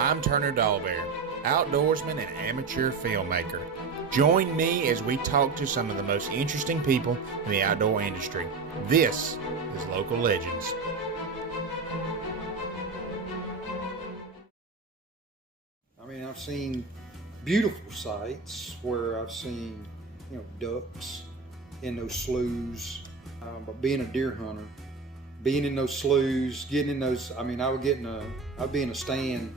I'm Turner Dahlberg, outdoorsman and amateur filmmaker. Join me as we talk to some of the most interesting people in the outdoor industry. This is Local Legends. I mean, I've seen beautiful sights where I've seen, ducks in those sloughs. But being a deer hunter, being in those sloughs, getting in those, I mean, I'd be in a stand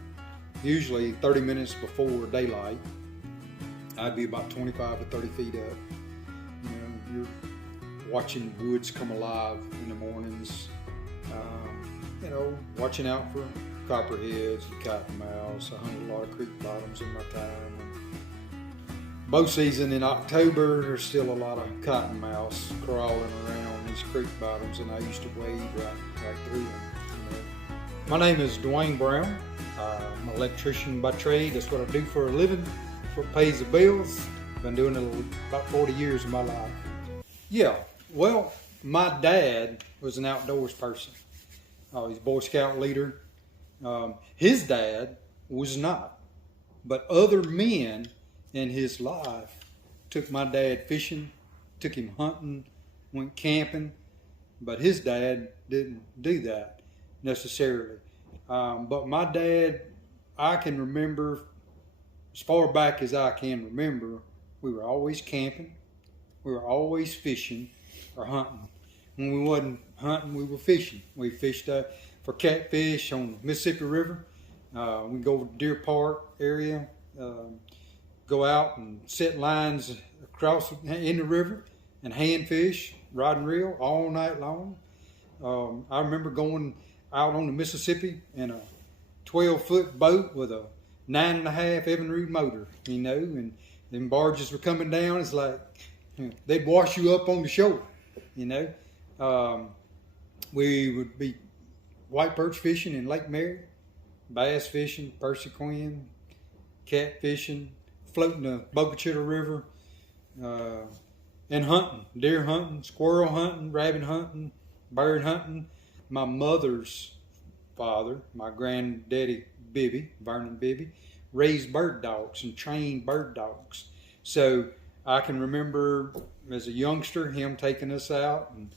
usually 30 minutes before daylight. I'd be about 25 to 30 feet up. You're watching woods come alive in the mornings. Watching out for copperheads and cottonmouths. I hunted a lot of creek bottoms in my time. Bow season in October, there's still a lot of cottonmouths crawling around these creek bottoms, and I used to wade right through them. My name is Dwayne Brown. I'm an electrician by trade. That's what I do for a living. That's what pays the bills. Been doing it about 40 years of my life. Yeah, well, my dad was an outdoors person. He's a Boy Scout leader. His dad was not, but other men in his life took my dad fishing, took him hunting, went camping, but his dad didn't do that necessarily. But my dad, I can remember, as far back as I can remember, we were always camping, we were always fishing or hunting. When we wasn't hunting, we were fishing. We fished for catfish on the Mississippi River. We go to Deer Park area, go out and set lines across in the river and hand fish, rod and reel all night long. I remember going out on the Mississippi in a 12-foot boat with a 9.5 Evinrude motor, and them barges were coming down. It's like they'd wash you up on the shore, We would be white perch fishing in Lake Mary, bass fishing, Persequin, cat fishing, floating the Boca Chitto River, and hunting, deer hunting, squirrel hunting, rabbit hunting, bird hunting. My mother's father, my granddaddy Bibby, Vernon Bibby, raised bird dogs and trained bird dogs. So I can remember as a youngster him taking us out and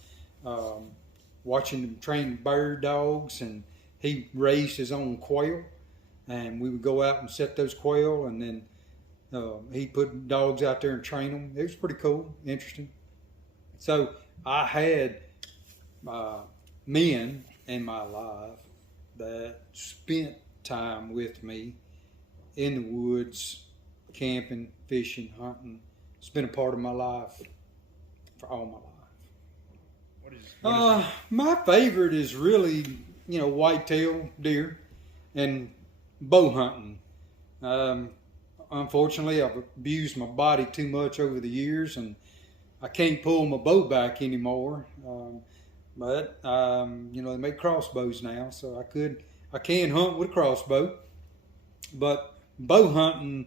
watching him train bird dogs, and he raised his own quail, and we would go out and set those quail, and then he'd put dogs out there and train them. It was pretty cool, interesting. So I had men in my life that spent time with me in the woods, camping, fishing, hunting. It's been a part of my life for all my life. My favorite is really, whitetail deer and bow hunting. Unfortunately, I've abused my body too much over the years, and I can't pull my bow back anymore. But they make crossbows now, so I can hunt with a crossbow. But bow hunting,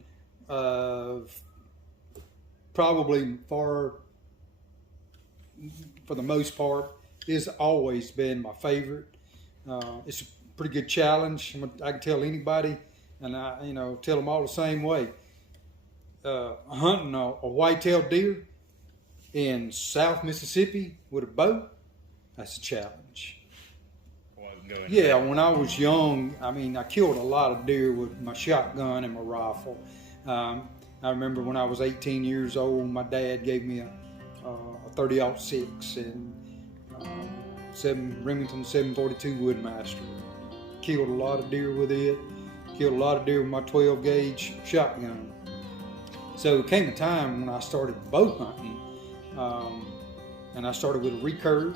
probably for the most part, has always been my favorite. It's a pretty good challenge. I can tell anybody, and I tell them all the same way. Hunting a whitetail deer in South Mississippi with a bow, that's a challenge. Yeah, when I was young, I killed a lot of deer with my shotgun and my rifle. I remember when I was 18 years old, my dad gave me a 30-06 and Remington 742 Woodmaster. Killed a lot of deer with it. Killed a lot of deer with my 12-gauge shotgun. So it came a time when I started bow hunting, and I started with a recurve.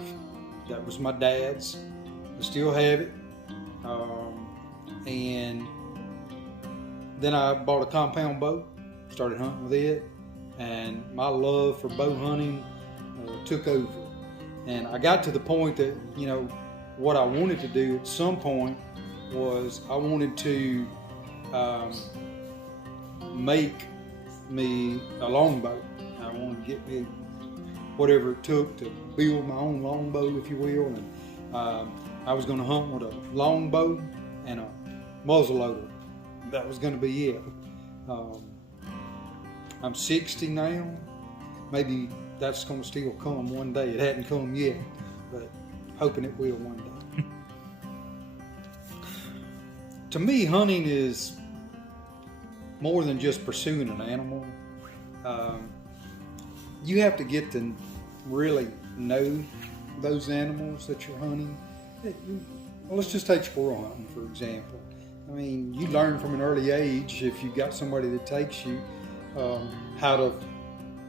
That was my dad's. I still have it. And then I bought a compound bow, started hunting with it, and my love for bow hunting took over. And I got to the point that, what I wanted to do at some point was I wanted to make me a longbow. I wanted to get me whatever it took to build my own longbow, if you will. And I was going to hunt with a longbow and a muzzleloader. that was going to be it. I'm 60 now. Maybe that's going to still come one day. It hadn't come yet, but hoping it will one day. To me, hunting is more than just pursuing an animal. You have to get to really know those animals that you're hunting. Well, let's just take squirrel hunting, for example. I mean, you learn from an early age, if you've got somebody that takes you, how to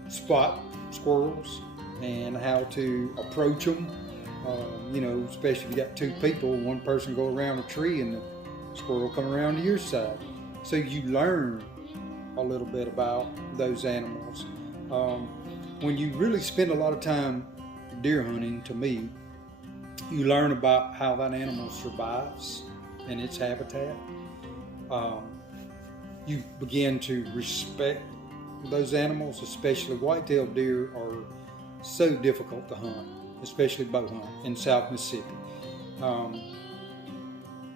spot squirrels and how to approach them. Especially if you got two people, one person go around a tree and the squirrel come around to your side. So you learn a little bit about those animals. When you really spend a lot of time deer hunting, to me, you learn about how that animal survives in its habitat. You begin to respect those animals, especially white-tailed deer are so difficult to hunt, especially bow hunt in South Mississippi.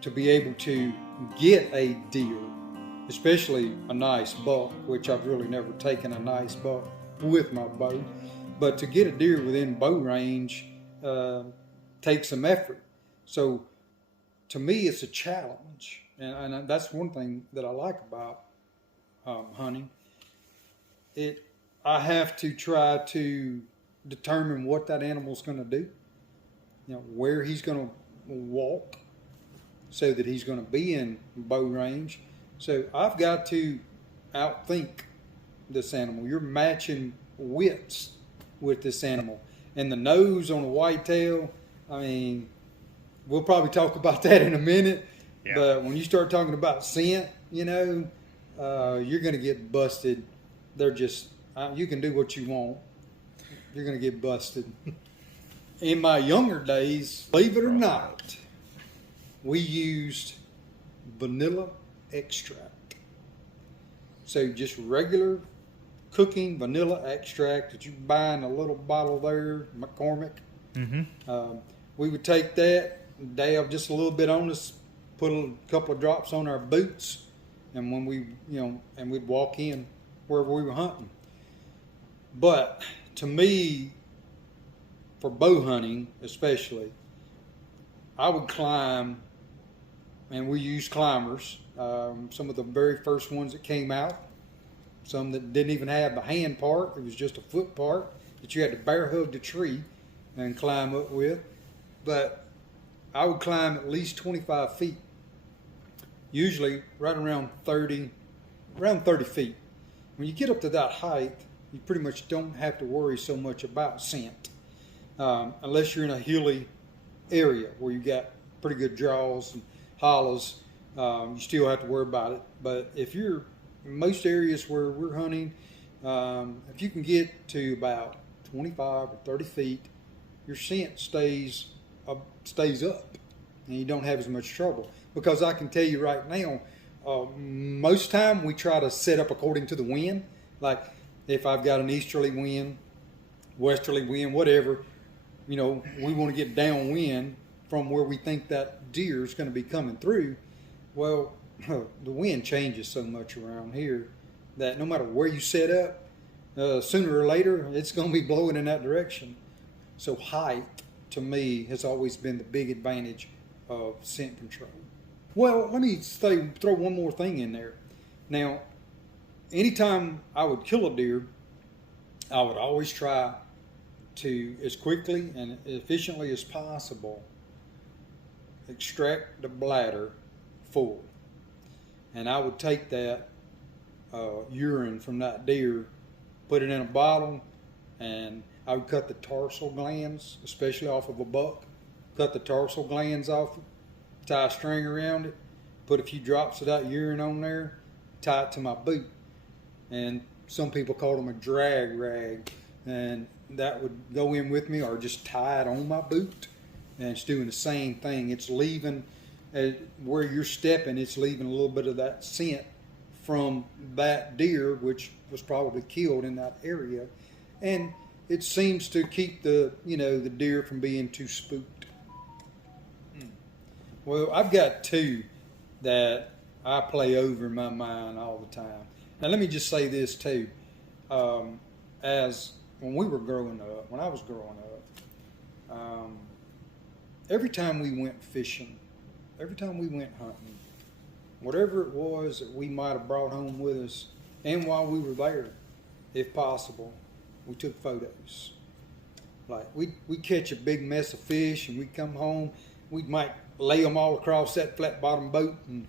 To be able to get a deer, especially a nice buck, which I've really never taken a nice buck with my bow, but to get a deer within bow range takes some effort. So to me, it's a challenge, and that's one thing that I like about hunting. I have to try to determine what that animal's going to do, where he's going to walk, so that he's going to be in bow range. So I've got to outthink this animal. You're matching wits with this animal. And the nose on a whitetail, I mean, we'll probably talk about that in a minute. Yeah. But when you start talking about scent, you're going to get busted. They're just, you can do what you want. You're going to get busted. In my younger days, believe it or not, we used vanilla extract. So just regular cooking vanilla extract that you buy in a little bottle there, McCormick. Mm-hmm. We would take that, dab just a little bit on us, put a couple of drops on our boots, and when we, and we'd walk in wherever we were hunting. But to me, for bow hunting especially, I would climb, and we used climbers, some of the very first ones that came out, some that didn't even have the hand part, it was just a foot part that you had to bear hug the tree and climb up with. But I would climb at least 25 feet, usually right around 30 feet. When you get up to that height, you pretty much don't have to worry so much about scent, unless you're in a hilly area where you got pretty good draws and hollows. You still have to worry about it. But if you're in most areas where we're hunting, if you can get to about 25 or 30 feet, your scent stays up, and you don't have as much trouble. Because I can tell you right now, most time we try to set up according to the wind. Like if I've got an easterly wind, westerly wind, whatever, we want to get downwind from where we think that deer is going to be coming through. Well, the wind changes so much around here that no matter where you set up, sooner or later it's going to be blowing in that direction. So height, to me, has always been the big advantage of scent control. Well, let me throw one more thing in there. Now, anytime I would kill a deer, I would always try to, as quickly and efficiently as possible, extract the bladder full. And I would take that urine from that deer, put it in a bottle, and I would cut the tarsal glands, especially off of a buck, cut the tarsal glands off, tie a string around it, put a few drops of that urine on there, tie it to my boot. And some people call them a drag rag, and that would go in with me, or just tie it on my boot. And it's doing the same thing. It's leaving, where you're stepping, it's leaving a little bit of that scent from that deer, which was probably killed in that area. And it seems to keep the deer from being too spooked. Well, I've got two that I play over in my mind all the time. Now let me just say this too. As when we were growing up, when I was growing up, every time we went fishing, every time we went hunting, whatever it was that we might have brought home with us, and while we were there, if possible, we took photos. Like we'd catch a big mess of fish and we'd come home, we might lay them all across that flat bottom boat and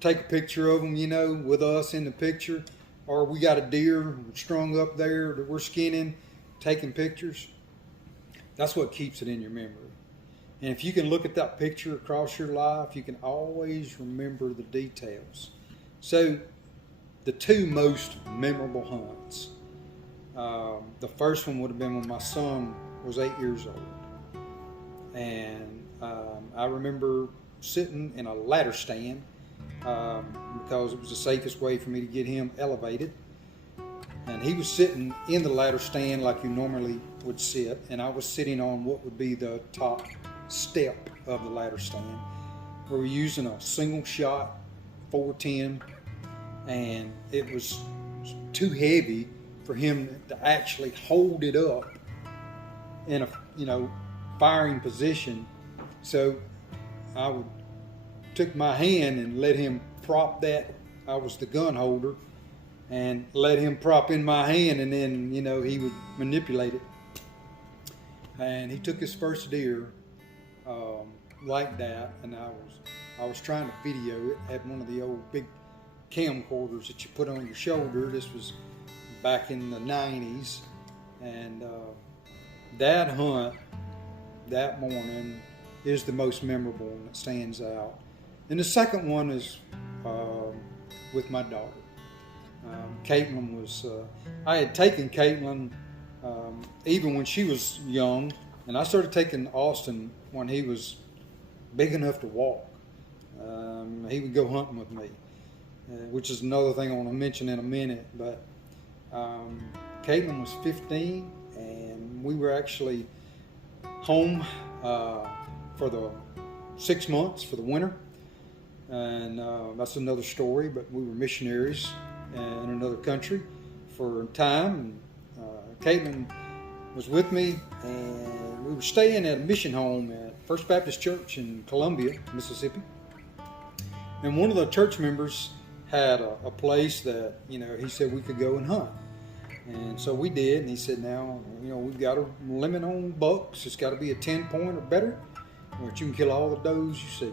take a picture of them, you know, with us in the picture. Or we got a deer strung up there that we're skinning, taking pictures. That's what keeps it in your memory. And if you can look at that picture across your life, you can always remember the details. So the two most memorable hunts. The first one would have been when my son was 8 years old. And I remember sitting in a ladder stand because it was the safest way for me to get him elevated. And he was sitting in the ladder stand like you normally would sit, and I was sitting on what would be the top step of the ladder stand. We were using a single shot 410, and it was too heavy for him to actually hold it up in a firing position. So I would took my hand and let him prop that. I was the gun holder, and let him prop in my hand, and then he would manipulate it. And he took his first deer like that, and I was trying to video it. Had one of the old big camcorders that you put on your shoulder. This was back in the 90s, and that hunt that morning is the most memorable one that stands out. And the second one is with my daughter. Caitlin was, I had taken Caitlin even when she was young, and I started taking Austin when he was big enough to walk. He would go hunting with me, which is another thing I want to mention in a minute. But Caitlin was 15, and we were actually home for the 6 months for the winter. And that's another story, but we were missionaries in another country for a time. And Caitlin was with me, and we were staying at a mission home at First Baptist Church in Columbia, Mississippi. And one of the church members had a place that, he said we could go and hunt. And so we did, and he said, now, we've got a limit on bucks. It's got to be a 10-point or better, or you can kill all the does you see,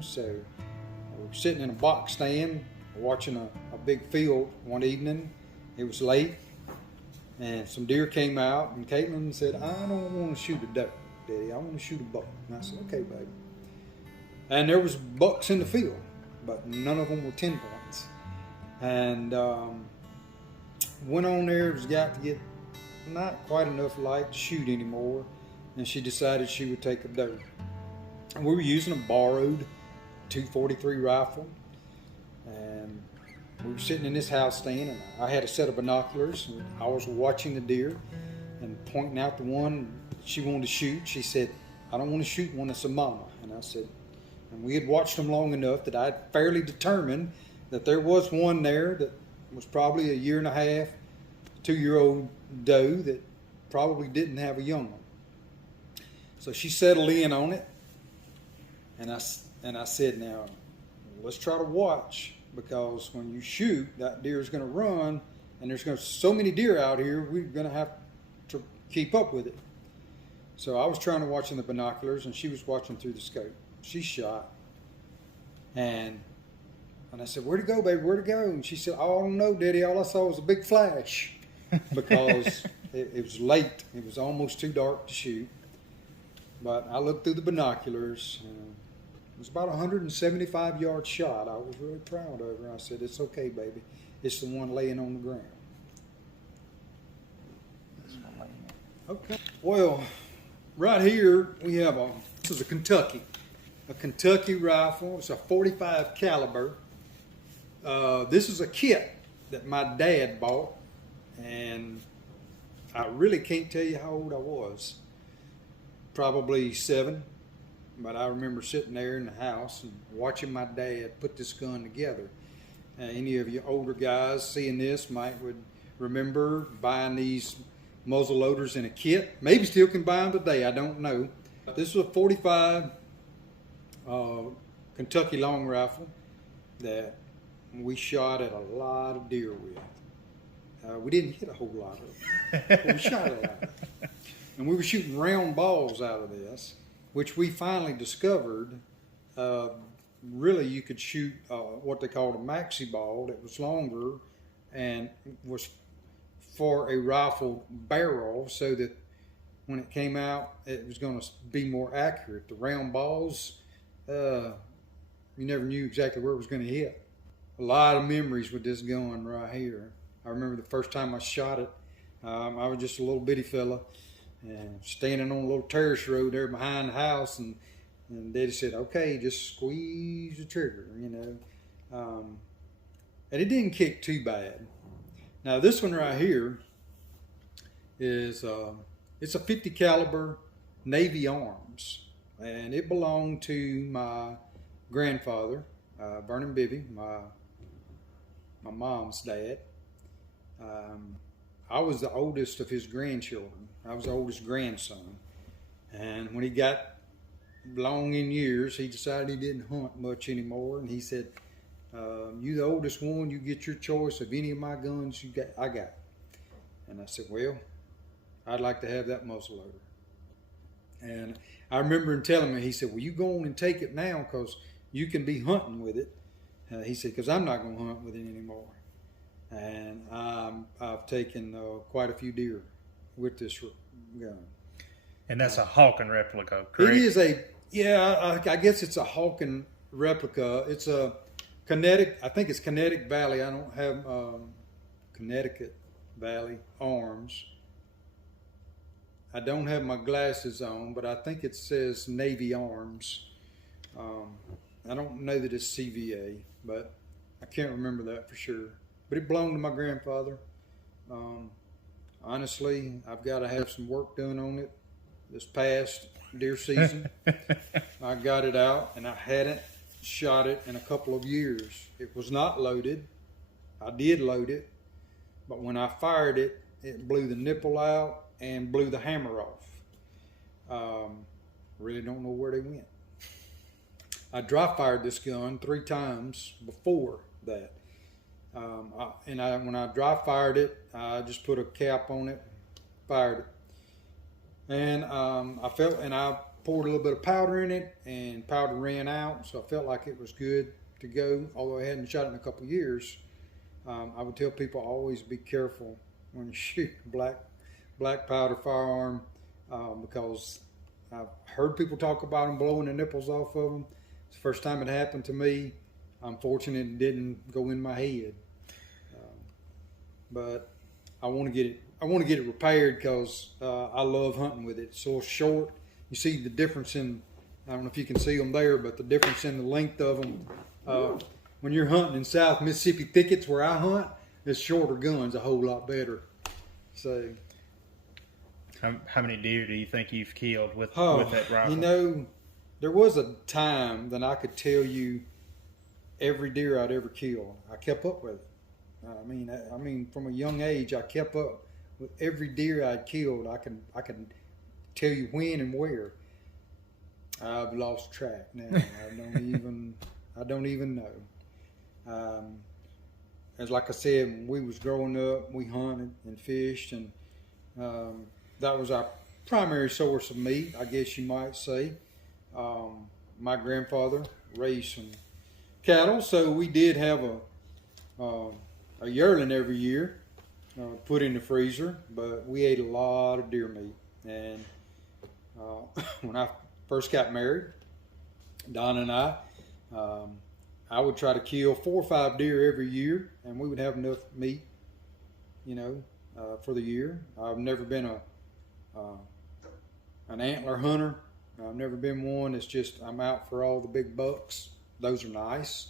So we were sitting in a box stand watching a big field one evening. It was late, and some deer came out, and Caitlin said, I don't want to shoot a doe, Daddy. I want to shoot a buck. And I said, okay, baby. And there was bucks in the field, but none of them were 10 points. And went on there. It was got to get not quite enough light to shoot anymore, and she decided she would take a doe. And we were using a borrowed .243 rifle, and we were sitting in this house stand, and I had a set of binoculars, and I was watching the deer and pointing out the one she wanted to shoot. She said, I don't want to shoot one that's a mama. And I said, and we had watched them long enough that I had fairly determined that there was one there that was probably 1.5 years, 2-year-old doe that probably didn't have a young one. So she settled in on it, and I said, now let's try to watch, because when you shoot, that deer is going to run, and there's going to so many deer out here, we're going to have to keep up with it. So I was trying to watch in the binoculars, and she was watching through the scope. She shot, and I said, where'd it go, baby? Where'd it go? And she said, oh, I don't know, Daddy. All I saw was a big flash, because it was late. It was almost too dark to shoot. But I looked through the binoculars, and it was about a 175-yard shot. I was really proud of her. I said, it's okay, baby. It's the one laying on the ground. Okay. Well, right here we have this is a Kentucky rifle. It's a .45 caliber. This is a kit that my dad bought, and I really can't tell you how old I was. Probably 7, but I remember sitting there in the house and watching my dad put this gun together. Any of you older guys seeing this would remember buying these muzzleloaders in a kit. Maybe still can buy them today, I don't know. This was a 45 Kentucky long rifle that we shot at a lot of deer with. We didn't hit a whole lot of them, but we shot a lot. And we were shooting round balls out of this, which we finally discovered. Really, you could shoot what they called a maxi ball that was longer and was for a rifle barrel, so that when it came out, it was going to be more accurate. The round balls, you never knew exactly where it was going to hit. A lot of memories with this gun right here. I remember the first time I shot it. I was just a little bitty fella and standing on a little terrace road there behind the house, and Daddy said, "Okay, just squeeze the trigger," and it didn't kick too bad. Now this one right here is it's a 50 caliber Navy Arms, and it belonged to my grandfather, Vernon Bibby, my mom's dad. I was the oldest of his grandchildren. I was the oldest grandson, and when he got long in years, he decided he didn't hunt much anymore, and he said, "You the oldest one, you get your choice of any of my guns you got. I got." And I said, "Well, I'd like to have that muzzleloader." And I remember him telling me, he said, "Well, you go on and take it now, because you can be hunting with it." He said, "Because I'm not going to hunt with it anymore." And I've taken quite a few deer with this gun. And that's a Hawken replica, correct? It is I guess it's a Hawken replica. It's a I think it's Kinetic Valley. I don't have Connecticut Valley Arms. I don't have my glasses on, but I think it says Navy Arms. I don't know that it's CVA, but I can't remember that for sure. But it belonged to my grandfather. Honestly, I've got to have some work done on it this past deer season. I got it out, and I hadn't shot it in a couple of years. It was not loaded. I did load it, but when I fired it, it blew the nipple out and blew the hammer off. Really don't know where they went. I dry fired this gun 3 times before that. When I dry fired it, I just put a cap on it, fired it. And I poured a little bit of powder in it, and powder ran out, so I felt like it was good to go. Although I hadn't shot it in a couple of years, I would tell people always be careful when you shoot black powder firearm, because I've heard people talk about them blowing the nipples off of them. It's the first time it happened to me. I'm fortunate it didn't go in my head, but I want to get it repaired, because I love hunting with it. It's so short. You see the difference in, I don't know if you can see them there, but the difference in the length of them. When you're hunting in South Mississippi thickets where I hunt, this shorter gun's a whole lot better. So, how many deer do you think you've killed with that rifle? There was a time that I could tell you every deer I'd ever killed. I kept up with it. I mean, from a young age, I kept up with every deer I'd killed. I can tell you when and where. I've lost track now. I don't even know. As like I said, when we was growing up, we hunted and fished, and that was our primary source of meat, I guess you might say. My grandfather raised some cattle, so we did have a yearling every year put in the freezer, but we ate a lot of deer meat. And when I first got married, Donna and I would try to kill 4 or 5 deer every year, and we would have enough meat, for the year. I've never been an antler hunter. I've never been one that's just, I'm out for all the big bucks. Those are nice,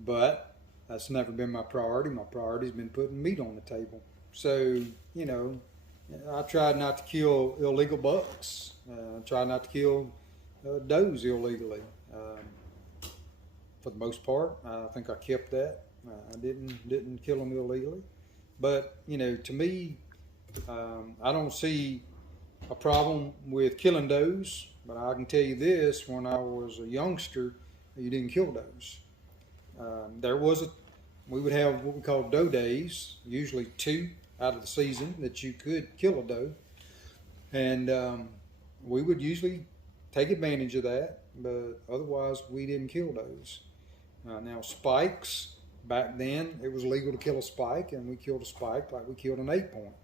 but that's never been my priority. My priority's been putting meat on the table. So, I tried not to kill illegal bucks. I tried not to kill does illegally. For the most part, I think I kept that. I didn't kill them illegally. But to me, I don't see a problem with killing does. But I can tell you this: when I was a youngster, you didn't kill does. We would have what we call doe days, usually 2 out of the season that you could kill a doe, and we would usually take advantage of that. But otherwise, we didn't kill does. Now spikes, back then it was legal to kill a spike, and we killed a spike like we killed an 8-point.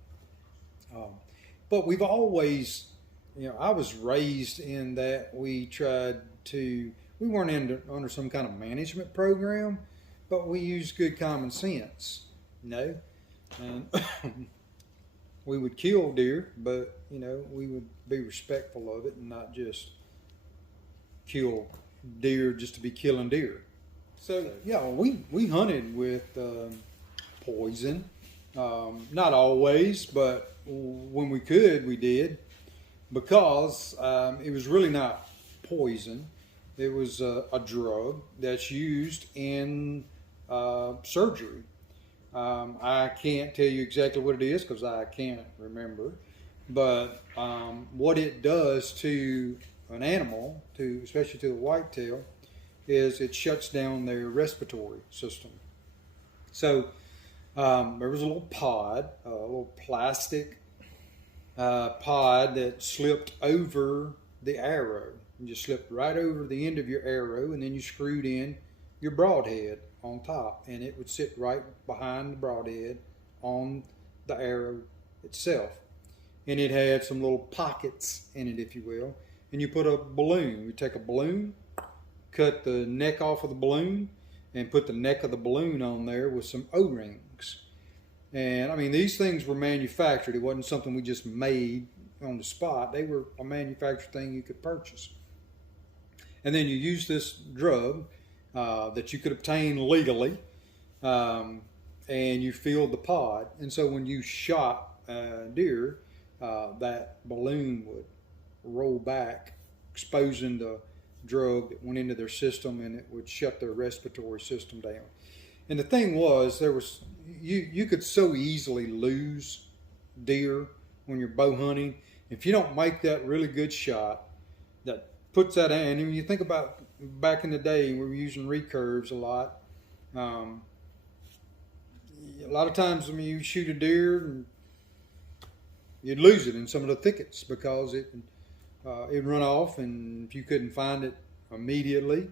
But we've always, I was raised in that we weren't under some kind of management program, but we used good common sense, and we would kill deer, but we would be respectful of it and not just kill deer just to be killing deer. So yeah, we hunted with poison, not always, but when we could, we did, because it was really not poison. It was a drug that's used in surgery. I can't tell you exactly what it is because I can't remember, but what it does to an animal, especially to the whitetail, is it shuts down their respiratory system. So there was a little pod, a little plastic pod that slipped over the arrow. You just slipped right over the end of your arrow, and then you screwed in your broadhead on top, and it would sit right behind the broadhead on the arrow itself. And it had some little pockets in it, if you will. And you put a balloon. You take a balloon, cut the neck off of the balloon, and put the neck of the balloon on there with some O-rings. And I mean, these things were manufactured. It wasn't something we just made on the spot. They were a manufactured thing you could purchase. And then you use this drug that you could obtain legally, and you filled the pod. And so when you shot deer, that balloon would roll back, exposing the drug that went into their system, and it would shut their respiratory system down. And the thing was, you could so easily lose deer when you're bow hunting if you don't make that really good shot that puts that in. And when you think about back in the day, we were using recurves a lot. A lot of times, you shoot a deer and you'd lose it in some of the thickets because it'd run off, and if you couldn't find it immediately,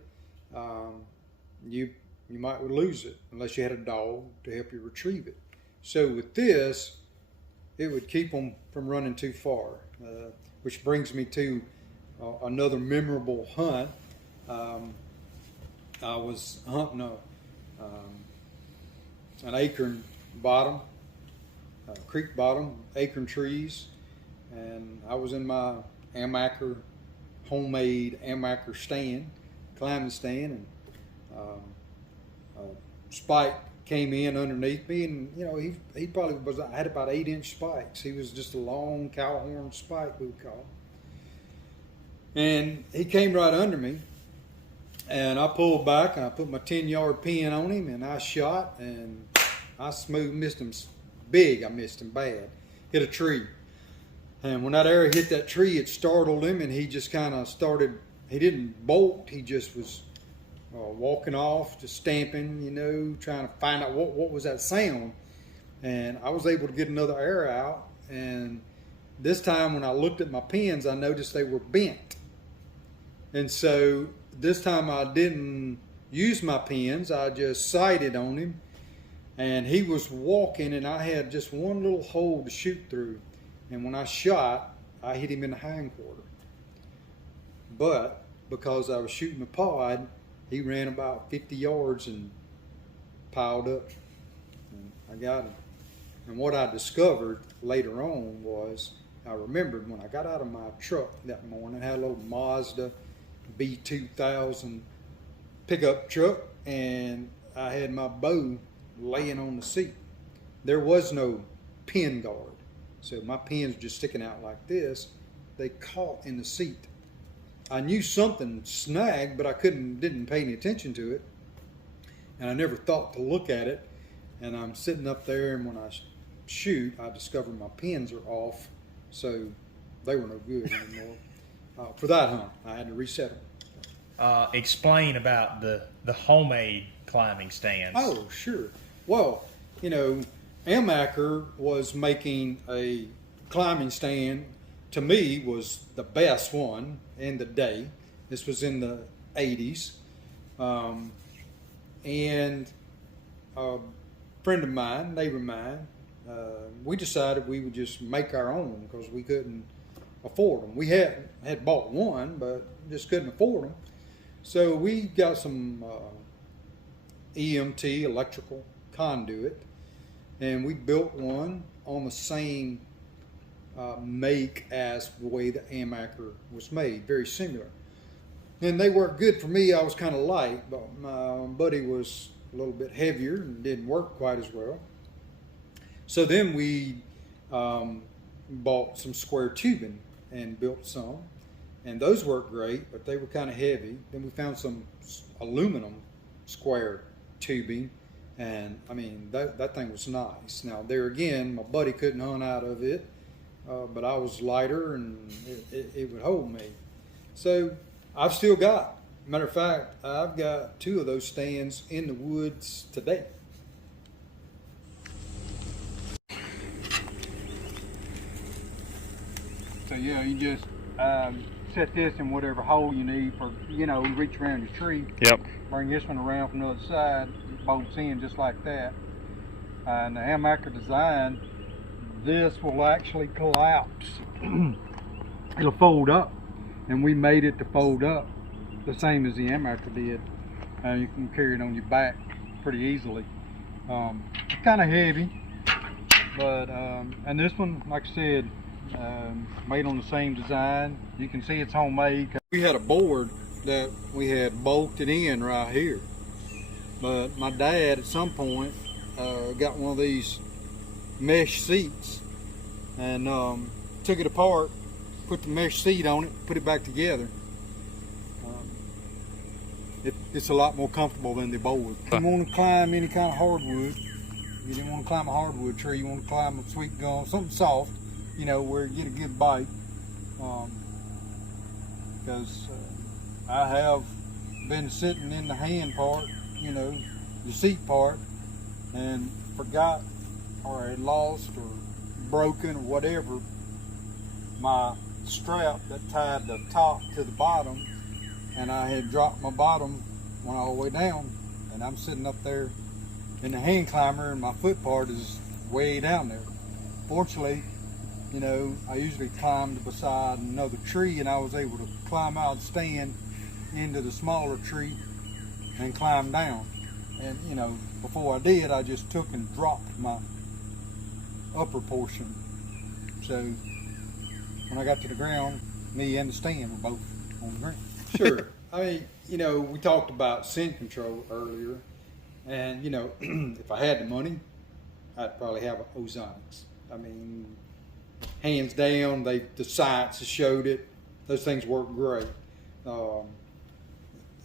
you might lose it unless you had a dog to help you retrieve it. So with this, it would keep them from running too far, which brings me to another memorable hunt. I was hunting an acorn bottom, creek bottom, acorn trees, and I was in my homemade amaker stand, climbing stand, and a spike came in underneath me, and he probably had about 8-inch spikes. He was just a long cow horn spike, we would call it. And he came right under me, and I pulled back and I put my 10-yard pin on him, and I shot, and I missed him big. I missed him bad. Hit a tree. And when that arrow hit that tree, it startled him, and he just kind of started, he didn't bolt, he just was walking off, just stamping, trying to find out what was that sound. And I was able to get another arrow out, and this time when I looked at my pins, I noticed they were bent. And so this time I didn't use my pins, I just sighted on him, and he was walking, and I had just one little hole to shoot through. And when I shot, I hit him in the hindquarter. But because I was shooting a pod, he ran about 50 yards and piled up. And I got him. And what I discovered later on was, I remembered when I got out of my truck that morning, I had a little Mazda B2000 pickup truck, and I had my bow laying on the seat. There was no pin guard. So my pins were just sticking out like this. They caught in the seat. I knew something snagged, but I didn't pay any attention to it, and I never thought to look at it. And I'm sitting up there, and when I shoot, I discover my pins are off, so they were no good anymore. For that hunt, I had to reset them. Explain about the homemade climbing stands. Oh, sure. Well, you know, Amaker was making a climbing stand. To me, was the best one in the day. This was in the 80s. And a friend of mine, neighbor of mine, we decided we would just make our own because we couldn't afford them. We had bought one, but just couldn't afford them. So we got some EMT, electrical conduit, and we built one on the same make as the way the Amaker was made, very similar. And they worked good for me. I was kind of light, but my buddy was a little bit heavier and didn't work quite as well. So then we bought some square tubing and built some, and those worked great, but they were kind of heavy. Then we found some aluminum square tubing, and I mean that thing was nice. Now there again, my buddy couldn't hunt out of it, but I was lighter and it would hold me. So I've still got, matter of fact, I've got 2 of those stands in the woods today. So yeah, you just set this in whatever hole you need for, you know, reach around your tree. Yep. Bring this one around from the other side, it bolts in just like that. And the Amaker design, this will actually collapse. It'll fold up, and we made it to fold up the same as the Amaker did. You can carry it on your back pretty easily. It's kind of heavy, but and this one, like I said, made on the same design. You can see it's homemade. We had a board that we had bolted in right here, but my dad at some point got one of these mesh seats and took it apart, put the mesh seat on it, put it back together. It's a lot more comfortable than the board. If you want to climb any kind of hardwood, you didn't want to climb a hardwood tree, you want to climb a sweet gum, something soft, you know, where you get a good bite. Because I have been sitting in the hand part, you know, the seat part, and forgot or had lost or broken or whatever my strap that tied the top to the bottom, and I had dropped my bottom, went all the way down, and I'm sitting up there in the hand climber and my foot part is way down there. Fortunately, you know, I usually climbed beside another tree, and I was able to climb out and stand into the smaller tree and climb down. And you know, before I did, I just took and dropped my upper portion. So when I got to the ground, me and the stand were both on the ground. Sure. I mean, you know, we talked about scent control earlier, and you know, if I had the money, I'd probably have an ozonics. I mean, hands down, the science has showed it. Those things work great.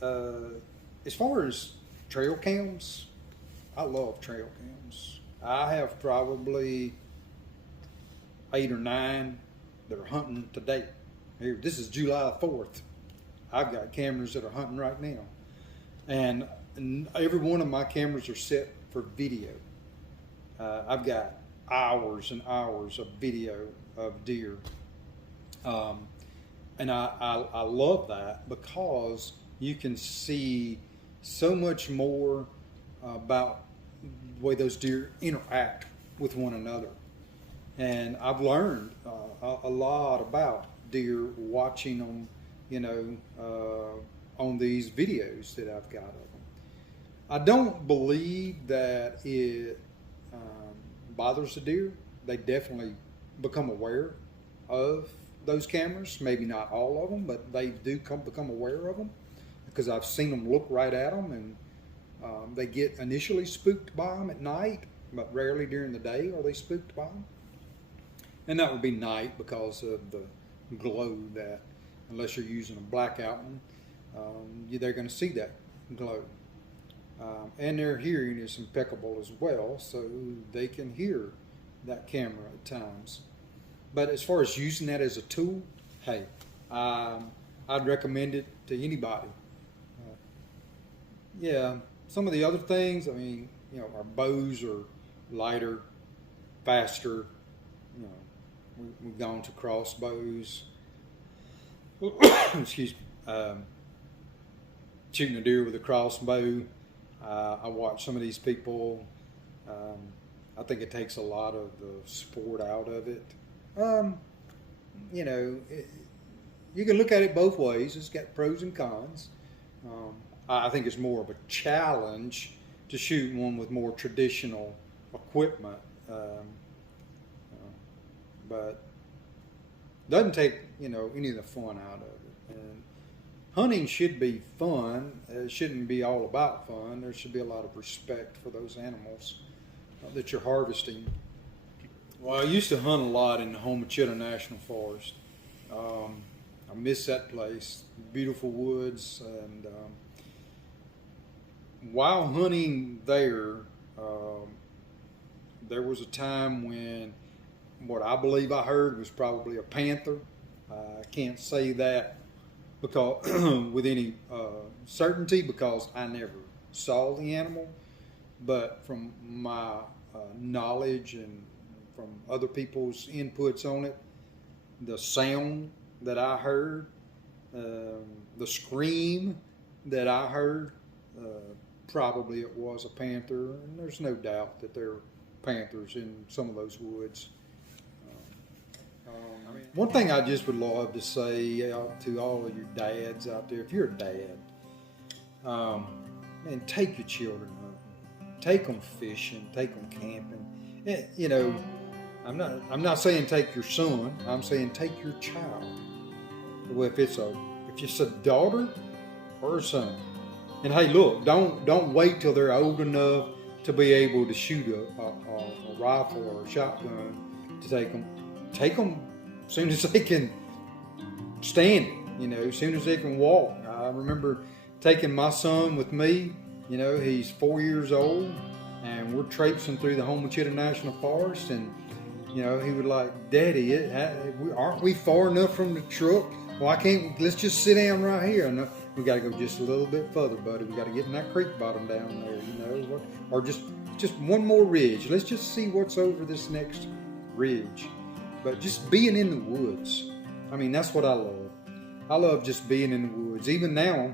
As far as trail cams, I love trail cams. I have probably 8 or 9 that are hunting today. Here, this is July 4th. I've got cameras that are hunting right now, and every one of my cameras are set for video. I've got hours and hours of video of deer, and I love that because you can see so much more about the way those deer interact with one another. And I've learned a lot about deer watching them, you know, on these videos that I've got of them. I don't believe that it bothers the deer. They definitely become aware of those cameras. Maybe not all of them, but they do become aware of them, because I've seen them look right at them, and they get initially spooked by them at night, but rarely during the day are they spooked by them. And that would be night because of the glow that unless you're using a blackout one, they're going to see that glow. And their hearing is impeccable as well, so they can hear that camera at times. But as far as using that as a tool, hey, I'd recommend it to anybody. Yeah, some of the other things, I mean, you know, our bows are lighter, faster. You know, we've gone to crossbows. Excuse me. Shooting a deer with a crossbow. I watch some of these people. I think it takes a lot of the sport out of it. You know, you can look at it both ways. It's got pros and cons. I think it's more of a challenge to shoot one with more traditional equipment, but doesn't take, you know, any of the fun out of it. And hunting should be fun. It shouldn't be all about fun. There should be a lot of respect for those animals that you're harvesting. Well, I used to hunt a lot in the Homachita National Forest. I miss that place. Beautiful woods. And while hunting there, there was a time when what I believe I heard was probably a panther. I can't say that because with any certainty, because I never saw the animal. But from my knowledge and from other people's inputs on it, the sound that I heard, the scream that I heard, probably it was a panther, and there's no doubt that there are panthers in some of those woods. One thing I just would love to say to all of your dads out there, if you're a dad, man, take your children hunting, take them fishing, take them camping. You know, I'm not saying take your son. I'm saying take your child. Well, if it's a daughter or a son. And hey, look, don't wait till they're old enough to be able to shoot a rifle or a shotgun to take them. Take them as soon as they can stand it, you know, as soon as they can walk. I remember taking my son with me. You know, he's 4 years old, and we're traipsing through the Homachita National Forest, and you know, he would like, Daddy, aren't we far enough from the truck? Why can't let's just sit down right here? No, we got to go just a little bit further, buddy. We got to get in that creek bottom down there, you know, or just one more ridge. Let's just see what's over this next ridge. But just being in the woods, I mean, that's what I love. I love just being in the woods. Even now,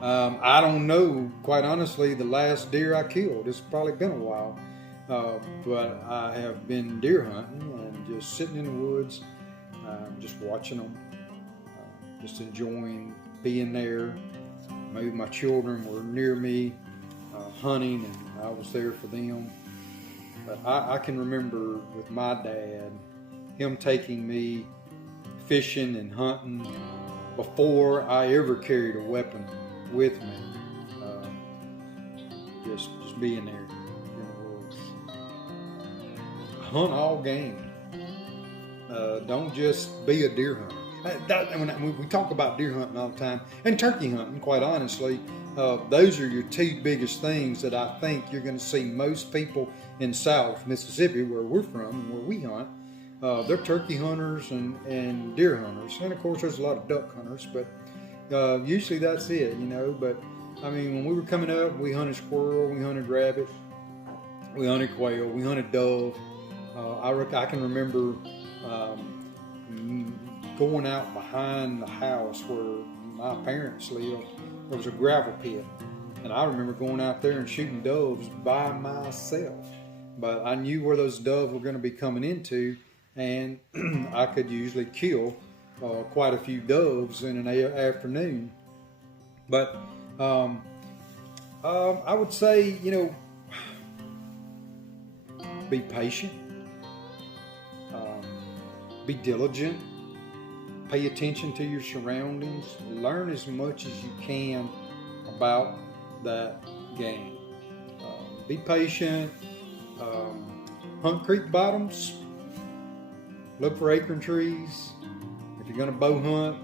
I don't know, quite honestly, the last deer I killed. It's probably been a while. But I have been deer hunting and just sitting in the woods, just watching them, just enjoying being there. Maybe my children were near me hunting, and I was there for them. But I can remember with my dad, him taking me fishing and hunting before I ever carried a weapon with me. Just being there. Hunt all game. Don't just be a deer hunter. We talk about deer hunting all the time, and turkey hunting, quite honestly. Those are your two biggest things that I think you're going to see most people in South Mississippi, where we're from, where we hunt. They're turkey hunters and deer hunters. And of course, there's a lot of duck hunters, but usually that's it, you know. But I mean, when we were coming up, we hunted squirrel, we hunted rabbit, we hunted quail, we hunted dove. I can remember going out behind the house where my parents lived. There was a gravel pit, and I remember going out there and shooting doves by myself. But I knew where those doves were going to be coming into, and I could usually kill quite a few doves in an afternoon. But I would say, you know, be patient. Be diligent, pay attention to your surroundings, learn as much as you can about that game. Be patient, hunt creek bottoms, look for acorn trees. If you're going to bow hunt,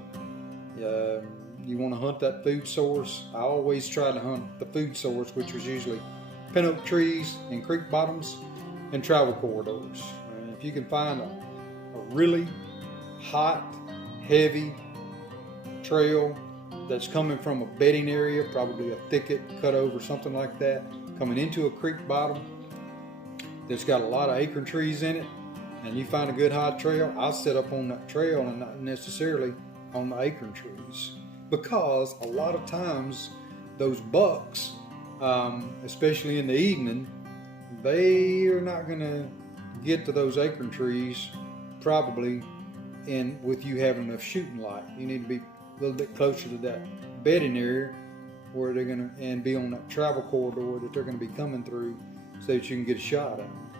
You want to hunt that food source. I always try to hunt the food source, which was usually pin oak trees and creek bottoms and travel corridors. And if you can find a really hot, heavy trail that's coming from a bedding area, probably a thicket, cut over, something like that, coming into a creek bottom that's got a lot of acorn trees in it, and you find a good hot trail, I'll set up on that trail and not necessarily on the acorn trees. Because a lot of times those bucks, especially in the evening, they are not going to get to those acorn trees probably with you having enough shooting light. You need to be a little bit closer to that bedding area where they're going to, and be on that travel corridor that they're going to be coming through so that you can get a shot at them.